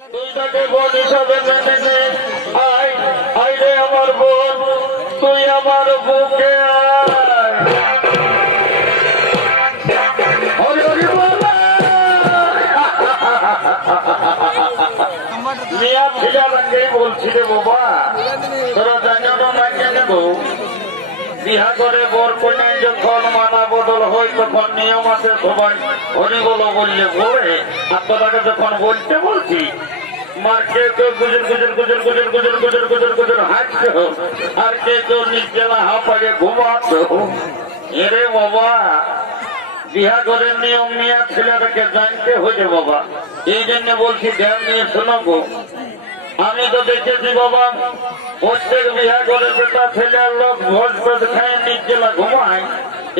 তুই তাকে বোন হিসাবে মেনে নে। আয় আয় রে আমার বোন, তুই আমার বুকে আয়। হরি হরি বল। মিয়া ছিলা লাগেই বলছি রে বাবা, তোরা জানো না কেন গো? বিহা করে বর কন্যায় যখন মানা বদল হয় তখন নিয়ম আছে সবাই হরি বলো বললে বলে, আপনাকে যখন বলতে বলছি মার কে কেউ গুজর গুজর গুজর গুজর গুজর গুজর গুজর গুজর হাঁটছে, আর কে কেউ নিচেলা হাঁপাড়ে ঘুমাতো। এরে বাবা, বিহা ঘরের নিয়ম নিয়ে ছেলেটাকে জানতে হয়েছে বাবা, এই জন্য বলছি ধ্যান নিয়ে শোনাবো। আমি তো দেখেছি বাবা, প্রত্যেক বিহা ঘরে বেটা ছেলের লোক ভোজ ভোজ খায় নিচেলা ঘুমায়।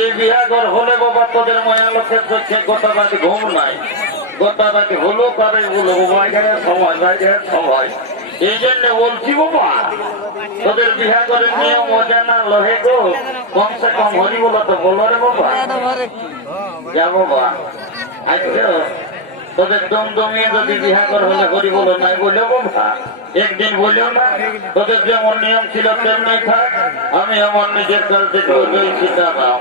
এই বিহা ঘর হলে বাবা তোদের মায়া লোকের চোখে গোটা রাত ঘুম নাই, গোটা রাত হলো তারাই বলো বাবা এখানে সময় সময়। এই জন্য বলছি বাবা, তোদের বিহা ঘরের নিয়ম অজানা লহে গো, কমসে কম হরি বলো তো বলো রে বাবা। যা বাবা, আচ্ছা তোদের দমদমিয়ে যদি বিহা ঘর হলে হরি বলো নাই বলেও বাবা একদিন বলেও না, তোদের যেমন নিয়ম ছিল তেমনি থাক। আমি আমার নিজের কাল থেকে ওই চিন্তা নাম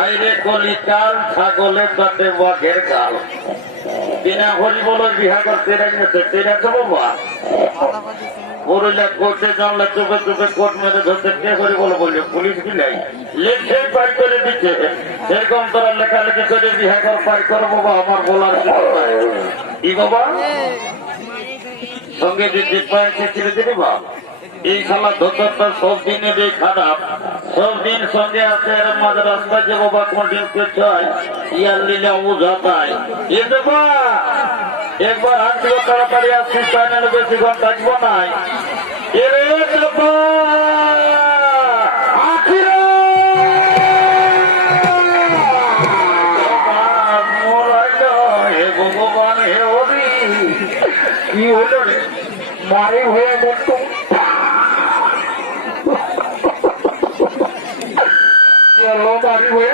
আইরে কলি কাল ছাগলে তাতে বাঘের কাল। বিনা হরি বলো বিহা করতে রাখছে তেরা তো বাবা পুরুলিয়া কোর্টে জানলে চুপে চুপে কোর্ট মেরে ধরতে কে হরি বলো বললো, পুলিশ বিলাই লেখে পাই করে দিচ্ছে। এরকম তোরা লেখালেখি করে বিহা কর পাই কর বাবা, আমার বলার কি বাবা সঙ্গে যে পাইছে ছেড়ে দিলে বাপ। এই শালা ধোতরটা সব দিনের খারাপ, সব দিন সঙ্গে আছে মাঝ রাস্তায় যে বাবা কোনদিন চায় ইয়ার নিলে বুঝাতাই এ দেবা একবার হাত দিও তাড়াতাড়ি আসছিস, তাই না বেশি ঘন্টা থাকবো নাই। এরে দেবা ভগবান হে হরি, কি হলো রে মারি হয়ে মতো বাড়ি হয়ে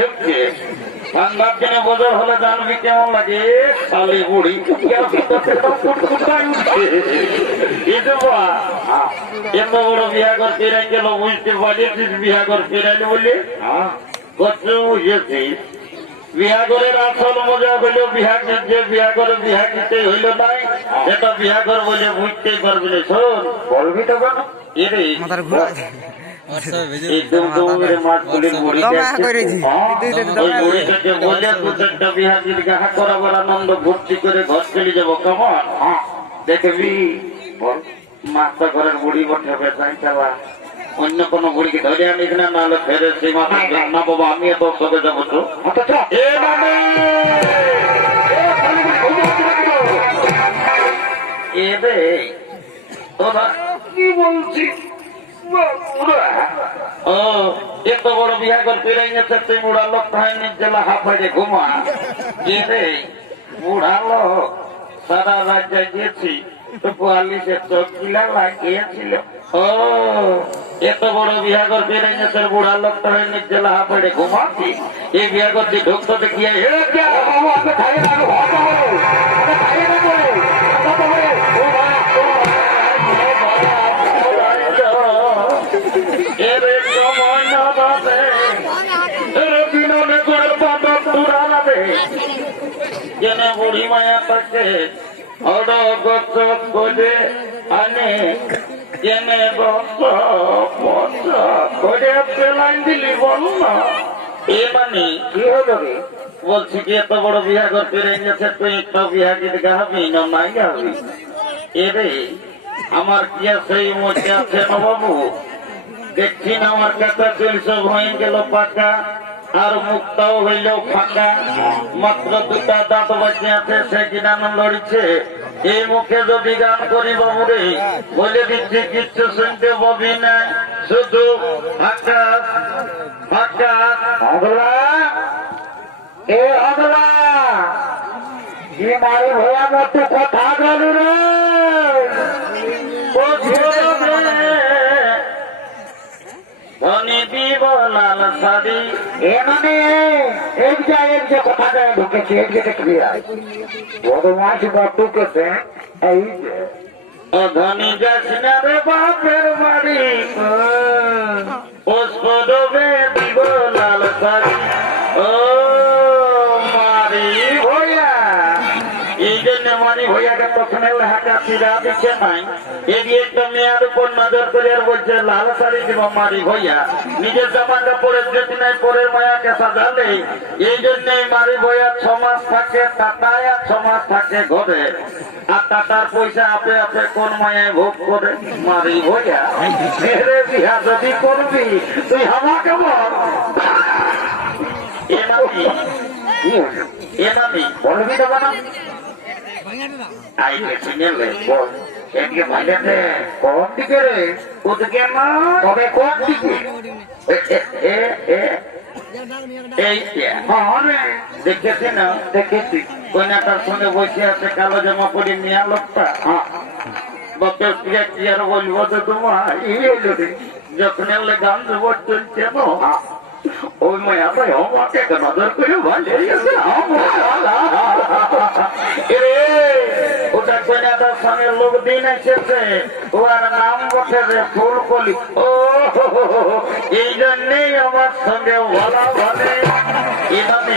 ঢুকছে ঠান্ডার দিনে বদল হলে জানবি কেমন লাগে। শালি বুড়ি এত বড় বিয়া ঘর ফেরাই গেল, বুঝতে পারছিস বিয়া ঘর ফেরাইনি বলে কত বুঝেছিস। বিহা ঘরের আসল মজা হইল বিহা যে বিহা করে বিহা দিতে হইল নাই, এটা বিহা ঘর বলে বুঝতেই পারবি না। শোন বলবি তো কেন এরে আনন্দ ভর্তি করে ঘর চলে যাবো কেমন দেখবি। মাস্টার ঘরের বুড়ি বটে বেসাই চালা, অন্য কোন বুড়িকে ধরে আনিস না, নাহলে ফেরে সেই মাথা না বাবা আমি এত সঙ্গে যাবো তো। তোরা কি বলছিস ও এত বড় বিহা ঘর ফিরে গেছে, তুই বুড়া লোক জেলা হাফাইতে ঘুমা রে বুড়া লোক। সারা রাত গিয়েছি তো ৪২ চোখ কিলা লাগিয়েছিল। ও এত বড় বিহা ঘর ফিরে গেছে, বুড়া লোক জেলা হাফাইতে ঘুমাচ্ছি। এই বিহা ঘরটি ঢুকতে দেখিয়ে বুড়ি মায়া তাকে করে আনে জেনে লাইন দিলি বল না। এ মানে কি হলো রে? বলছি কি এত বড় বিহা ঘর ফিরে গেছে, তুই একটা বিহা গীত গাবি না নাই গাবি? এরে আমার কি আছে মধ্যে আছে না বাবু, দেখছি না আমার কাছে সব হয়ে গেল পাকা, আর মুখটাও হইল ফাঁকা, মাত্র দুটা দাঁত বাকি আছে, সে কিনা লড়ছে। এই মুখে যদি গান করি বাবুরে বলে দিচ্ছি কিচ্ছু শুনতে পাবি না, শুধু ফাঁকা ফাঁকা। এ আগলা কি মারি ভয়া মতো কথা গেল রে। ধনী দিব লাল শাড়ি এ মানে এই যে কথাটা ঢুকেছে এই যে দেখবি বদমাস ঢুকেছে এই যে ও ধনী যাস না রে বাপের বাড়ি পুষ্প ডোবে দিব লাল শাড়ি ও মারি ভইয়া এই জন্য মারি ভইয়াকে প্রথমে হাঁটা ফিরা দিচ্ছে নাই এগিয়ে একটা মেয়ের উপর নজর করে আর বলছে লাল শাড়ি দিব মারি ভইয়া নিজের জামা কাপড়ের যদি নাই পরের মায়াকে সাজালে এই জন্যই মারি ভইয়া 6 মাস থাকে টাটায় আর 6 মাস থাকে ঘরে আর টাটার পয়সা আপে আপে কোন মায়ায় ভোগ করে মারি ভইয়া মেরে বিহা যদি করবি তুই আমাকে বল এ মামি বলবি তো বানা আইলে চিনেলে বল এদিকে ভাইলে দে কোন দিকে রে ওদিকে না তবে কোন দিকে এই দেখেছি না দেখেছি কন্যাটার সঙ্গে বসে আছে কালো জামা পরে মিয়া লোকটা বাপের প্রিয়া কি আর বলবো তো তোমার যখন এলে গান দেবো চলছে না ওই মায়া ভাই আমাকে নজর করে ভালো ওটা কন্যাটার সঙ্গে লোক দিন এসেছে ওর নাম বসে রে ফুলকলি ও এই জন্যেই আমার সঙ্গে বলা বলে এভাবে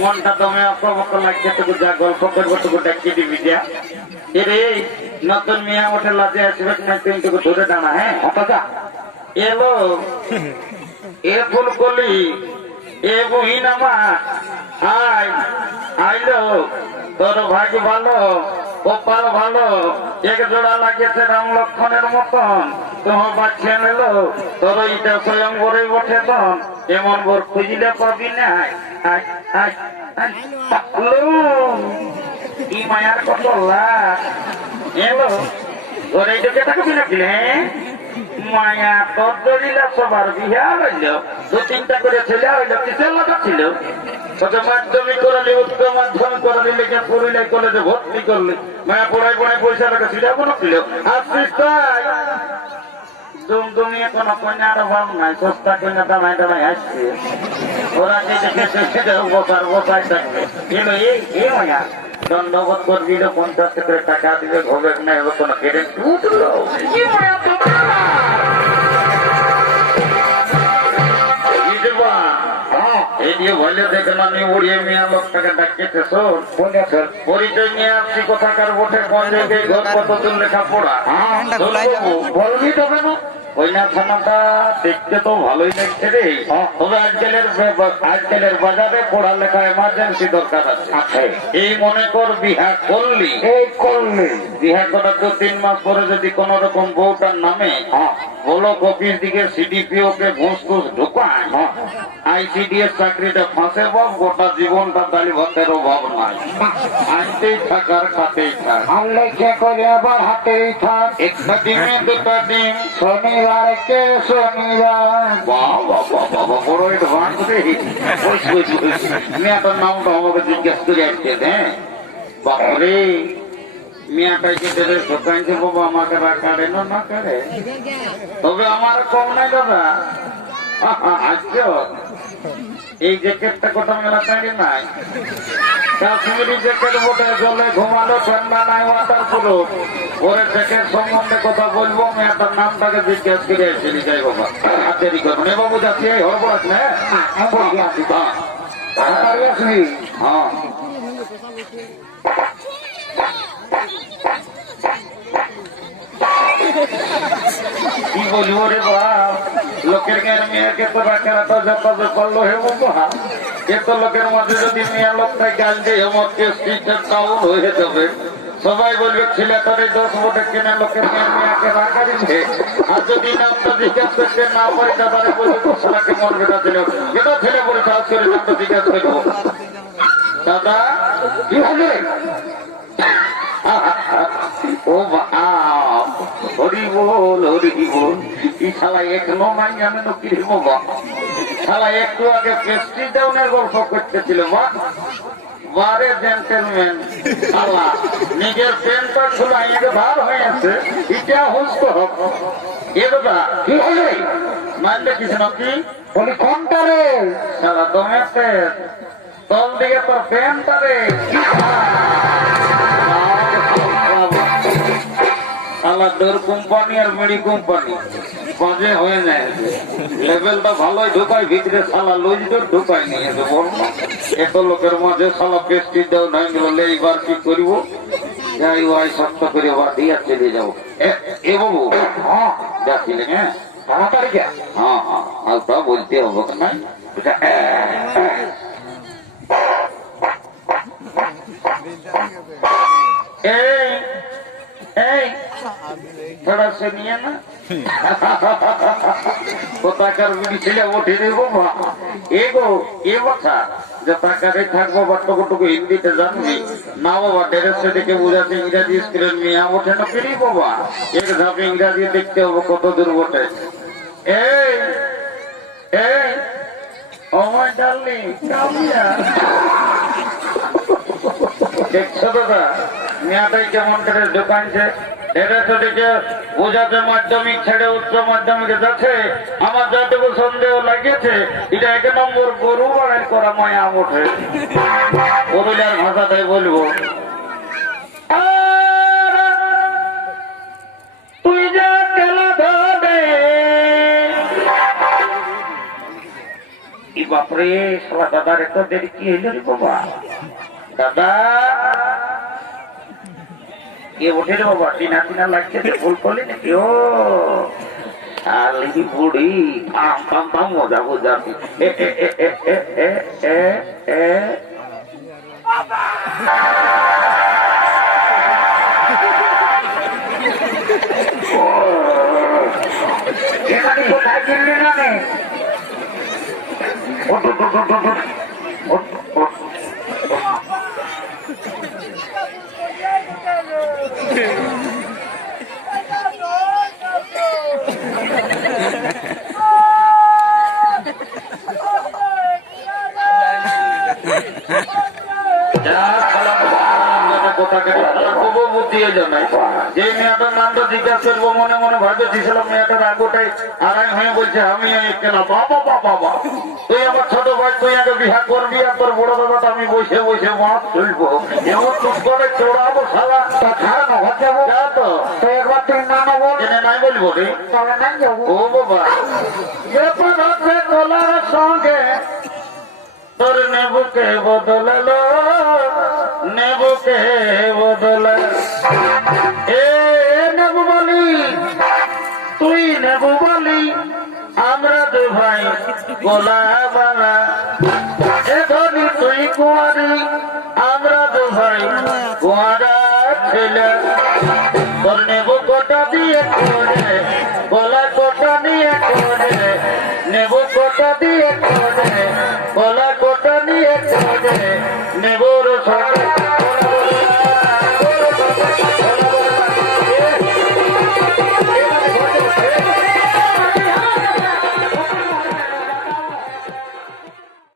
মনটা তুমি অপমক লাগছে তোকে যা গল্প করবো তোকে ডাকি দিবি যা এরে নতুন মিয়া ওঠে লাজে আসবে না তুই তোকে ধরে দাঁড়া হ্যাঁ অতটা এলো এ ফুলকলি এ বহিন আমার আয় আইলো তোর ভাগ্য ভালো কপাল ভালো এক জোড়া লাগিয়েছে রাম লক্ষণের মতন তোমার বাচ্চা নিল তোর এটা স্বয়ং বরে বসে তন এমন বর খুঁজিলে পাবি না কি মায়ার কত লাখ এলো তোর এইটাকে তাকে বিনাকিলে মায়া তোর দরিলা সবার বিহা হইল 2-3টা করে ছেলে হইল কিসের লাগা ছিল তোকে মাধ্যমিক করালি উচ্চ মাধ্যমিক করালি লেখা পড়িলে কলেজে ভর্তি করলি মায়া পড়াই পড়াই পয়সা টাকা ছিল কোনো ছিল আসছিস তাই তুমি কোন কন্যার অভাব নাই সস্তা কন্যা দামাই দামাই আসছে ওরা যে দেখেছে বসাই থাকবে এলো এই মায়া দণ্ডবোধ করে দিল 50 করে টাকা দিলে হবে না এবার কোনো কেড়ে উঠলো পরিচয় নিয়ে আসছি কোথাকার বটে কোন জায়গায় ঘর কত দূর লেখাপড়া বলবি তবে না কইনা থানাটা দেখতে তো ভালোই লাগছে রে তবে আজকালের বাজারে পড়ালেখা এমার্জেন্সি দরকার আছে এই মনে কর বিহা করলি বিহা করার 2-3 মাস পরে যদি কোন রকম বউটার নামে ব্লক অফিস দিকে সিডিপিও কে ঘুষ ঘুষ ঢুকায় আইসিডিএস চাকরিটা ফাঁসে বাব গোটা জীবনটা দালি ভাতের অভাব নাই আনতেই থাকার খাতেই থাক আনলে করে আবার হাতেই থাক একটা ডিমে 2টা ডিম শনিবার কে শনিবার বাবা বড় অ্যাডভান্স রে মেয়েটার নামটা আমাকে জিজ্ঞেস করে আসছে হ্যাঁ বাপরে মেয়েটাকে দেবে সকাইছে বাবা আমাকে কাটে না কাটে তবে আমার কম নাই দাদা আচ্ছা এই জ্যাকেটটা কোটা মেলা কাটে নাই কাশ্মীরি জ্যাকেট বটে জলে ঘুমালো ঠান্ডা নাই ওয়াটার প্রুফ ওরে জ্যাকেট সম্বন্ধে কথা বলবো মেয়েটার নামটাকে জিজ্ঞেস করে এসেছি যাই বাবা আর দেরি করবো নে বাবু যাচ্ছি হরবো আছে না হ্যাঁ কি বলবো রে বাপ লোকের গায়ের মেয়েকে তো রাখার তো যত করলো হে বাবা এত লোকের মধ্যে যদি মেয়ে লোকটা গাল দিয়ে এমন কেসটা ডাউন হয়ে যাবে সবাই বলবে ছেলেটারে 10 বটে কেনা লোকের মেয়েকে রাখা দিচ্ছে আর যদি নামটা জিজ্ঞাসা করতে না পারে তাহলে বলবে ছেলেকে মরবেটা দিল এটা ছেলে বলে কাজ করে নামটা জিজ্ঞাসা করবো দাদা কি হবে ও হরি বল এই শালা এখনো নাই জানে না কি বাবা শালা একটু আগে পেস্ট্রি ডাউনের গল্প করতেছিল বারে জেন্টেলম্যান শালা নিজের প্যান্টটা খোলা আগে ভার হয়ে আছে এটা হুঁসতে হবে এ দাদা কি হলে মানতে কিছু নাকি বলি কোনটা রে সারা দমে তল দিকে তোর প্যান্টটা রে আলা ডোর কোম্পানি আর মেডি কোম্পানি বাজে হয়ে যায় লেভেলটা ভালোই ঢুকায় ভিতরে সালা লুজ ডোর ঢুকায় নিয়ে বল এত লোকের মাঝে সালা পেস্টিজ দাও নাই গেল এইবার কি করিব যাই ওই শক্ত করে বাদিয়া চলে যাবো এ বাবু হ্যাঁ যাচ্ছিলেন হ্যাঁ তাড়াতাড়ি যা হ্যাঁ হ্যাঁ আর তা বলতে হবে না এই এই थोड़ा सुनिए ना কোথাকার বিড়ি ছেলে ওঠে রে বাবা এগো এ কথা যে টাকারে থাকবো বাট্টকুটুকু হিন্দিতে জানবি না বাবা ডেরেসে দেখে বোঝাতে ইংরাজি স্কুলের মেয়া ওঠে না পেরি বাবা এক ধাপ ইংরাজি দেখতে হবে কত দূর ওঠে এই এই ও মাই ডার্লিং কামিয়া দেখছো দাদা মেয়াটাই কেমন করে দোকানছে ডেরেসে দেখে বোঝাতে মাধ্যমিক ছেড়ে উচ্চ মাধ্যমিকে যাচ্ছে আমার যতটুকু সন্দেহ লাগিয়েছে এটা 1 নম্বর গরু বাড়াই করা মায়া ওঠে পুরুলিয়ার ভাষাটাই বলবো তুই যা খেলা ধরে বাপরে সালা দাদার এত দেরি কি হইল রে বাবা দাদা কে ওঠে রে বাবা টিনা টিনা লাগছে ভুল করলি নাকি ও শালি বুড়ি থাম থাম থাম মজা বোঝাবি কোথায় কিনলি না নে যে মেয়েটার নামটা জিজ্ঞাসা করবো মনে মনে ভাবতেছিলাম মেয়েটার আগোটাই আড়াই হয়ে বলছে আমি কেন বাবা বাবা তুই আমার ছোট ভাই তুই আগে বিহা করবি আর তোর বড় দাদা আমি বসে বসে মাছ তুলবো এমন চুপ করে চড়াবো সালা যাবো যা তো একবার তুই না নেবো নাই বলবো রে ও বাবা গলার সঙ্গে তোর নেবুকে বদলালো নেবুকে বদল এ নেবু বলি তুই নেবু বলি আমরা দু ভাই গোলা বালা এ ধরি তুই কুয়ারি আমরা দু ভাই কুয়ারা ছেলে তোর নেবু কোটা দিয়ে করে গলা কোটা নিয়ে করে নেবু কোটা দিয়ে করে